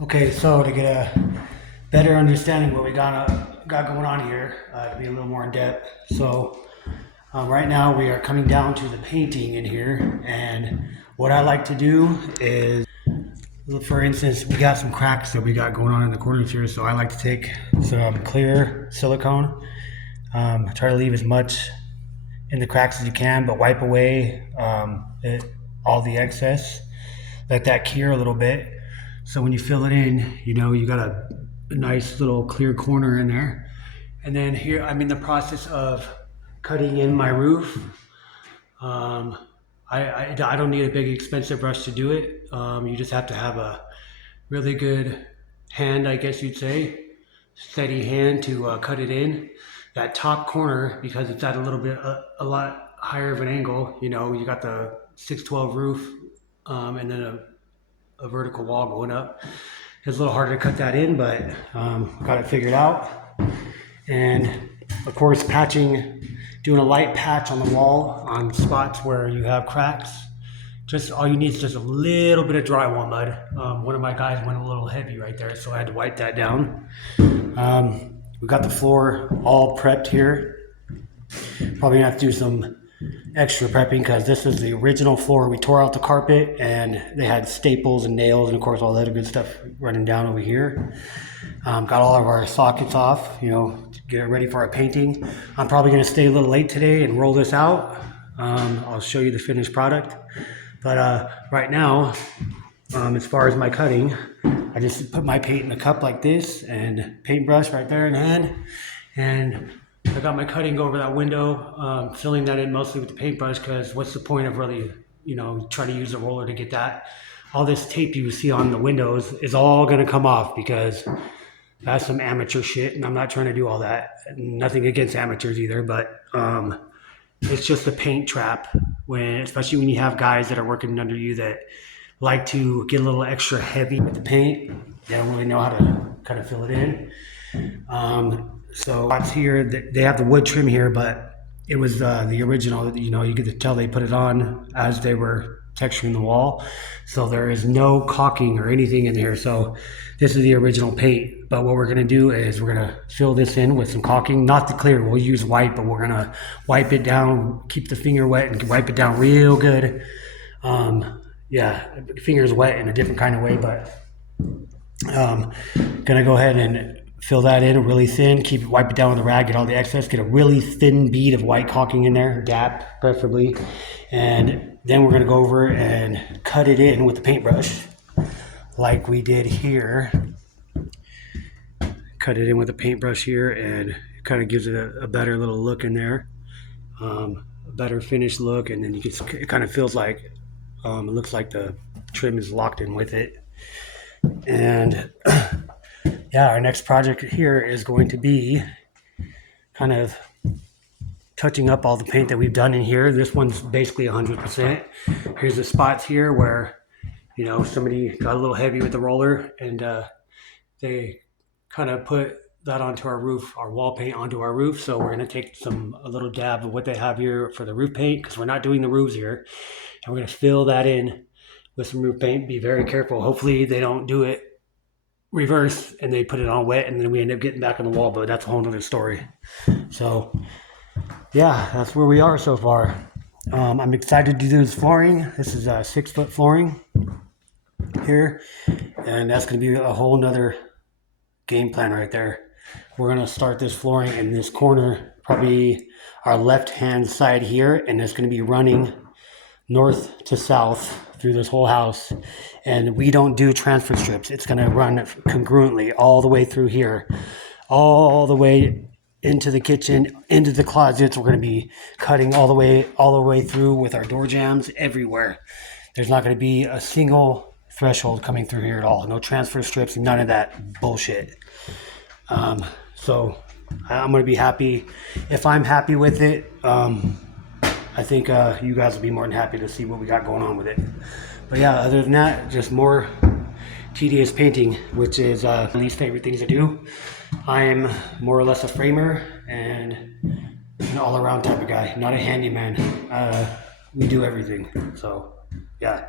Okay, so to get a better understanding what we got going on here, to be a little more in depth. So right now we are coming down to the painting in here, and what I like to do is, for instance, we got some cracks that we got going on in the corners here. So I like to take some clear silicone, try to leave as much in the cracks as you can, but wipe away all the excess. Let that cure a little bit. So when you fill it in, you got a nice little clear corner in there. And then here, I'm in the process of cutting in my roof. Um, I don't need a big expensive brush to do it. You just have to have a really good hand, I guess you'd say, steady hand to cut it in. That top corner, because it's at a little bit, a lot higher of an angle, you got the 612 roof, and then a vertical wall going up. It's a little harder to cut that in, but got it figured out. And of course, doing a light patch on the wall on spots where you have cracks. Just all you need is just a little bit of drywall mud. One of my guys went a little heavy right there, so I had to wipe that down. We got the floor all prepped here. Probably gonna have to do some extra prepping because this is the original floor. We tore out the carpet and they had staples and nails and of course all that other good stuff running down over here. Got all of our sockets off, to get it ready for our painting. I'm probably gonna stay a little late today and roll this out. I'll show you the finished product. But right now, as far as my cutting, I just put my paint in a cup like this and paintbrush right there in hand. And I got my cutting over that window, filling that in mostly with the paintbrush because what's the point of really, trying to use a roller to get that? All this tape you see on the windows is all going to come off because that's some amateur shit and I'm not trying to do all that. Nothing against amateurs either, but it's just a paint trap especially when you have guys that are working under you that like to get a little extra heavy with the paint. They don't really know how to kind of fill it in. So it's here, they have the wood trim here, but it was the original, you could tell they put it on as they were texturing the wall. So there is no caulking or anything in here. So this is the original paint. But what we're gonna do is we're gonna fill this in with some caulking, not the clear, we'll use white, but we're gonna wipe it down, keep the finger wet and wipe it down real good. Yeah, finger's wet in a different kind of way, but gonna go ahead and fill that in really thin, wipe it down with a rag, get all the excess, get a really thin bead of white caulking in there, DAP preferably, and then we're gonna go over and cut it in with the paintbrush like we did here. Cut it in with a paintbrush here and it kind of gives it a better little look in there, a better finished look, and then it kind of feels like it looks like the trim is locked in with it. And yeah, our next project here is going to be kind of touching up all the paint that we've done in here. This one's basically 100%. Here's the spots here where, somebody got a little heavy with the roller and they kind of put that onto our roof, our wall paint onto our roof. So we're going to take a little dab of what they have here for the roof paint because we're not doing the roofs here. And we're going to fill that in with some roof paint. Be very careful. Hopefully they don't do it reverse and they put it on wet and then we end up getting back on the wall, but that's a whole nother story. So yeah, that's where we are so far. I'm excited to do this flooring. This is a 6-foot flooring here, and that's going to be a whole nother game plan right there. We're going to start this flooring in this corner, probably our left hand side here, and it's going to be running north to south through this whole house. And we don't do transfer strips. It's going to run congruently all the way through here, all the way into the kitchen, into the closets. We're going to be cutting all the way through with our door jambs everywhere. There's not going to be a single threshold coming through here at all. No transfer strips, none of that bullshit. So I'm going to be happy. If I'm happy with it, I think you guys will be more than happy to see what we got going on with it. But yeah, other than that, just more tedious painting, which is my least favorite things to do. I'm more or less a framer and an all-around type of guy, not a handyman. We do everything. So yeah.